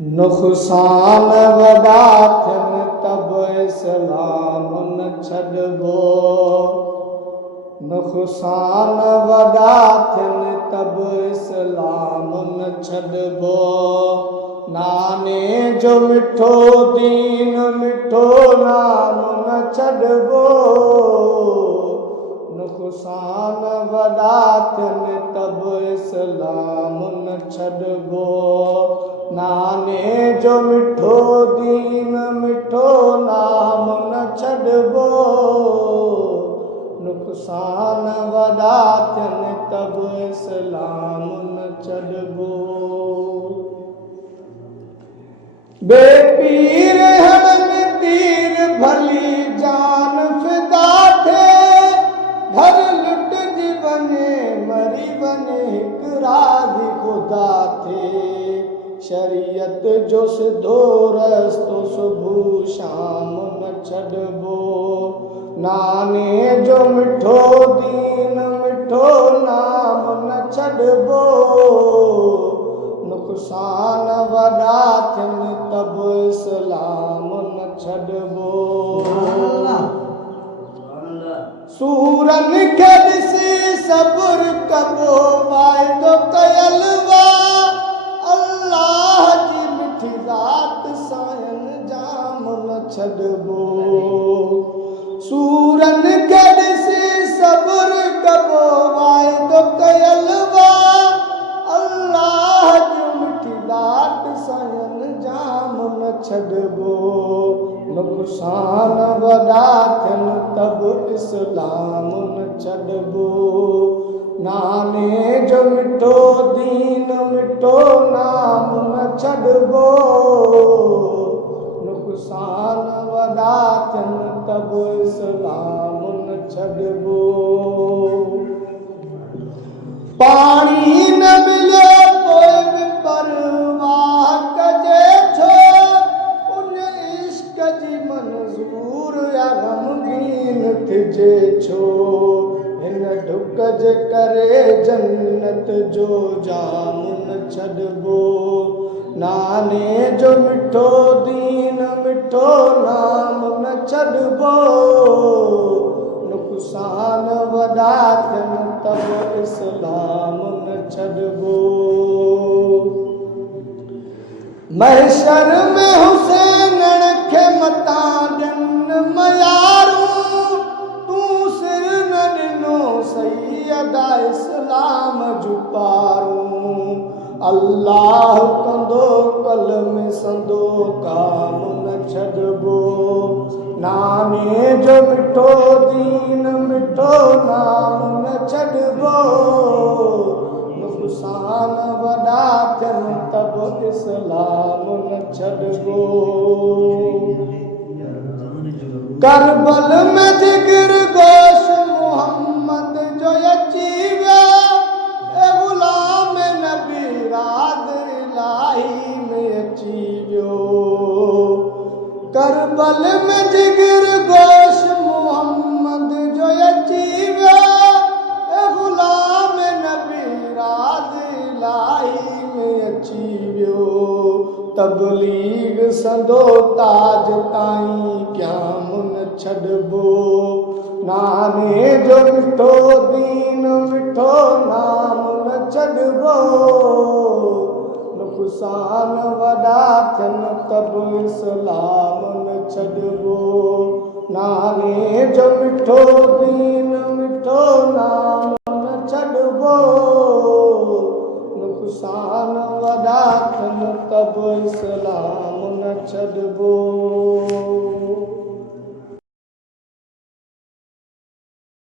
नुक़सान वॾा थियनि तब इस्लाम न छॾिबो। नुक़सान वॾा थियनि तब इस्लाम न छॾिबो। नाने जो मिठो दीन मिठो नाम न छॾिबो। नुक़सान वॾा थियनि तब इस्लाम न छॾिबो। नाने जो मिठो दीन मिठो नाम न छॾिबो। नुक़सान वॾा थियनि तब इस्लाम न छॾिबो। बेपीर हणनि तीर भली जान फिदा थिए। घर लुटिजी वञे मरी वञे हिकु राज़ी ख़ुदा थिए। शरीयत जो सिधो रस्तो सुबुह शाम न छॾिबो। नाने जो मिठो दीन मिठो नाम न छॾिबो। नुक़सान वॾा थियनि तब इस्लाम न छॾिबो। सूरनि खे ॾिसी सब्र कबो वाइदो कयल वा। अल्लाह जी मिठी ज़ात सां जाम न छॾिबो। सूरनि खे ॾिसी सब्र कबो वाइदो कयल वा। अल्लाह जी मिठी ज़ात सां जाम न छॾिबो। नुक़सान वॾा थियनि तब इस्लाम न छॾिबो। नाने जो मिठो दीन मिठो नाम न छॾिबो। नुक़सान वॾा थियनि तब इस्लाम न छॾिबो। पाणी न मिले पोइ बि परवाह कजे छो। उन इश्क जी मंज़ूर या ग़मगीन थिजे छो। हिन ढुक जे करे जन्नत जो जाम न छॾिबो। नाने जो मिठो दीन मिठो नाम न छॾिबो। नुक़सान वॾा थियनि तब इस्लाम न छॾिबो। महशर में हुसैननि खे मतां ॾियनि मयारूं। तूं सिर न ॾिनो सैयदा इस्लाम जूं पारूं। अल्लाह कंदो कल में संदो काम न छॾिबो। नाने जो मिठो दीन मिठो नाम न छॾिबो। नुक़सान वॾा थियनि तब इस्लाम न छॾिबो। करबल में जिगर गोश मोहम्मद जो अची वियो। ए ग़ुलाम नबी राज इलाही में अची वियो। करबल में जिगर गोश मोहम्मद जो अची वियो। ए ग़ुलाम नबी राज इलाही में अची वियो। तबलीग संदो ताज ताईं क़याम न छॾिबो। नाने जो मिठो दीन मिठो नाम न छॾिबो। नुक़सान वॾा थियनि तब इस्लाम न छॾिबो। नाने जो मिठो दीन मिठो नाम न छॾिबो। नुक़सान वॾा थियनि तब इस्लाम न छॾिबो।